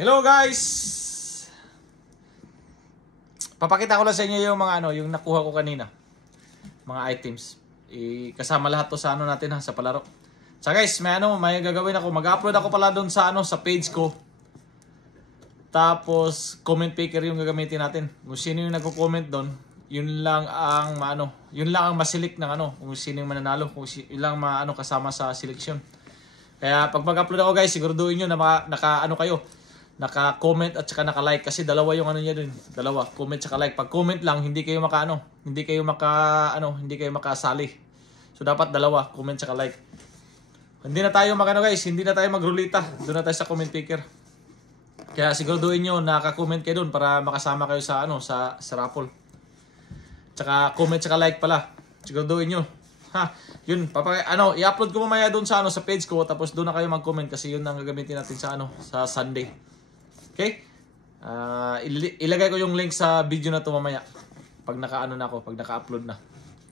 Hello guys! Papakita ko lang sa inyo yung mga yung nakuha ko kanina. Mga items. Kasama lahat to sa natin sa palaro. So guys, may gagawin ako. Mag-upload ako pala doon sa sa page ko. Tapos comment picker yung gagamitin natin. Kung sino yung nagko-comment doon, yun lang ang yun lang ang masilik ng kung sino yung mananalo, kung yun lang kasama sa selection. Kaya pag mag-upload ako guys, siguraduhin nyo na kayo. Naka-comment at saka naka-like kasi dalawa yung niya dun. Dalawa, comment at saka like. Pag comment lang, hindi kayo hindi kayo makasali. So dapat dalawa, comment at saka like. Hindi na tayo guys, hindi na tayo magrulita. Doon na tayo sa comment picker. Kaya siguraduhin niyo naka-comment kayo doon para makasama kayo sa sa raffle. Tsaka comment at saka like pala. Siguraduhin niyo. Yun, i-upload ko mamaya doon sa sa page ko tapos doon na kayo mag-comment kasi yun ang gagamitin natin sa Sunday. Okay? Ilagay ko yung link sa video na to mamaya. Pag pag naka-upload na.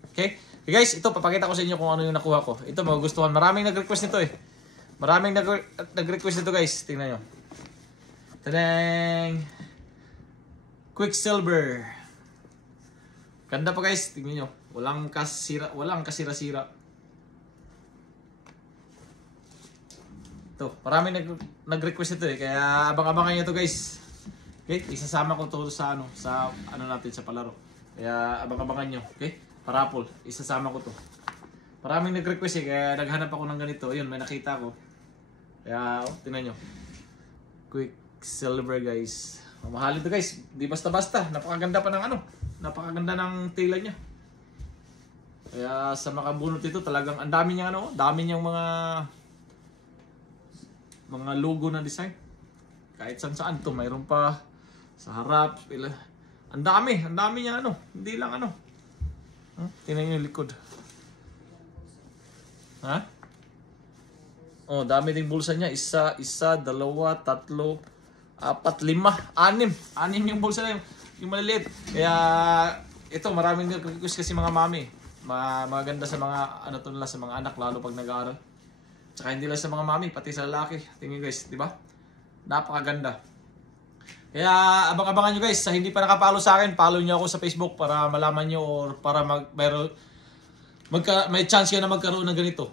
Okay? Okay guys, ito papakita ko sa inyo kung ano yung nakuha ko. Ito magugustuhan. Maraming nag-request nito Maraming nag-request nito guys. Tingnan nyo. Tadang! Quicksilver. Ganda pa guys. Tingnan nyo. Walang kasira-sira. Ito, maraming nag-request ito kaya abang-abangan niyo to guys. Okay? Isasama ko to sa natin sa palaro. Kaya abang-abangan niyo, okay? Parapol, isasama ko to. Maraming nag-request kaya naghanap ako ng ganito. Ayun, may nakita ko. Kaya, tingnan niyo. Quicksilver guys. Mamahalin to guys. Di basta-basta. Napakaganda pa ng napakaganda ng tela niya. Kaya sa makabunot ito talagang ang dami niya dami niyang mga logo na design. Kahit saan to, mayroon pa sa harap. Ang dami niya hindi lang tingnan niyo yung likod. Oh, dami ding bulsa niya. Isa, dalawa, tatlo, apat, lima, anim. Anim yung bulsa na yung maliliit. Kaya ito maraming nag-request kasi mga mami. Maganda sa mga sa mga anak lalo pag nag-aaral. Tsaka hindi lang sa mga mami, pati sa lalaki. Tingnan guys, di ba? Napakaganda. Kaya abang-abangan nyo guys, sa hindi pa nakapalo sa akin, follow nyo ako sa Facebook para malaman nyo or para may chance ka na magkaroon ng ganito.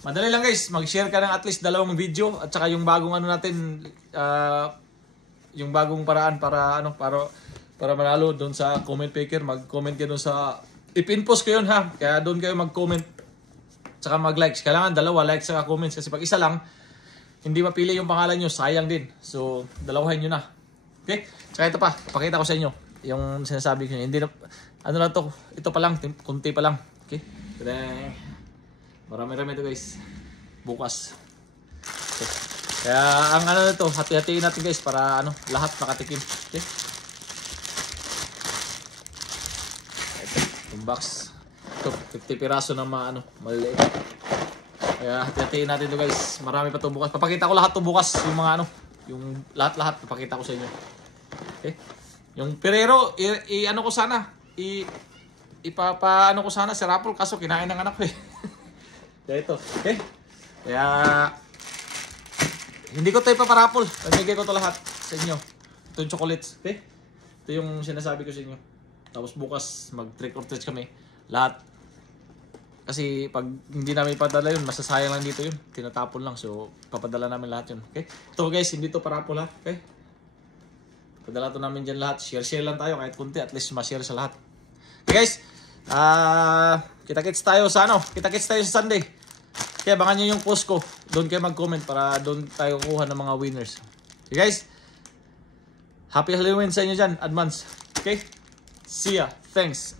Madali lang guys, mag-share ka ng at least 2 video at saka yung bagong natin, yung bagong paraan para para manalo doon sa comment picker, mag-comment kayo doon sa ipin-post ko yun kaya doon kayo mag-comment. Tsaka mag-likes. Kailangan 2 likes saka comments kasi pag isa lang, hindi mapili yung pangalan nyo, sayang din. So, dalawahin nyo na. Okay? Tsaka ito pa, papakita ko sa inyo. Yung sinasabi ko nyo. Hindi na, to, ito pa lang, kunti pa lang. Okay? Marami-rami ito guys. Bukas. Okay. Kaya ang nito, hati-hatiin natin guys para lahat makatikim. Okay? Ito, yung box. Ito, 50 piraso ng maliliit. Kaya hati-hatiin natin ito guys. Marami pa ito bukas. Papakita ko lahat ito bukas. Yung mga yung lahat-lahat papakita ko sa inyo. Okay? Yung Ferrero, ko sana. Ipapa ko sana si Rapol kaso kinain ng anak ko Kaya ito. Okay? Kaya hindi ko ito ipaparapol. Pamigay ko ito lahat sa inyo. Ito yung chocolates. Okay? Ito yung sinasabi ko sa inyo. Tapos bukas mag-trick or treat kami. Lahat. Kasi pag hindi namin ipadala yun, masasayang lang dito yun. Tinatapon lang. So, papadala namin lahat yun. Okay? Ito guys, hindi to parapol Okay? Padala to namin dyan lahat. Share lang tayo kahit kunti. At least ma-share sa lahat. Okay guys? Kita-kits tayo sa Kita-kits tayo sa Sunday. Kaya abangan nyo yung post ko. Doon kayo mag-comment para doon tayo kuha ng mga winners. Okay guys? Happy Halloween sa inyo dyan. Advance. Okay? See ya. Thanks.